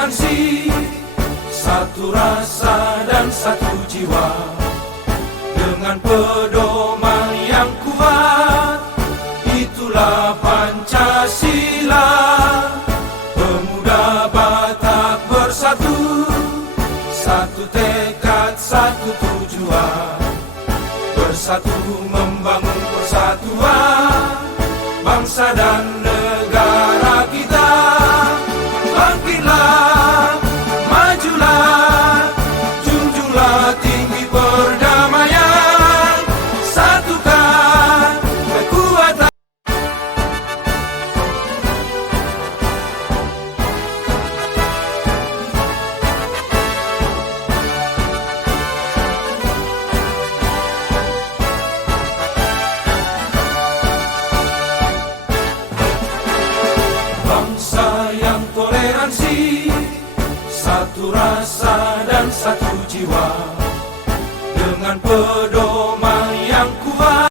toleransi, satu rasa dan satu jiwa. Dengan pedoman yang kuat, itulah Pancasila. Pemuda Batak bersatu, satu tekad, satu tujuan. Bersatu membangun persatuan bangsa dan negara kita. Bangkitlah, majulah, junjunglah tinggi perdamaian. Satukan kekuatan. Bangsa yang toleransi, satu rasa dan satu jiwa. Dengan pedoman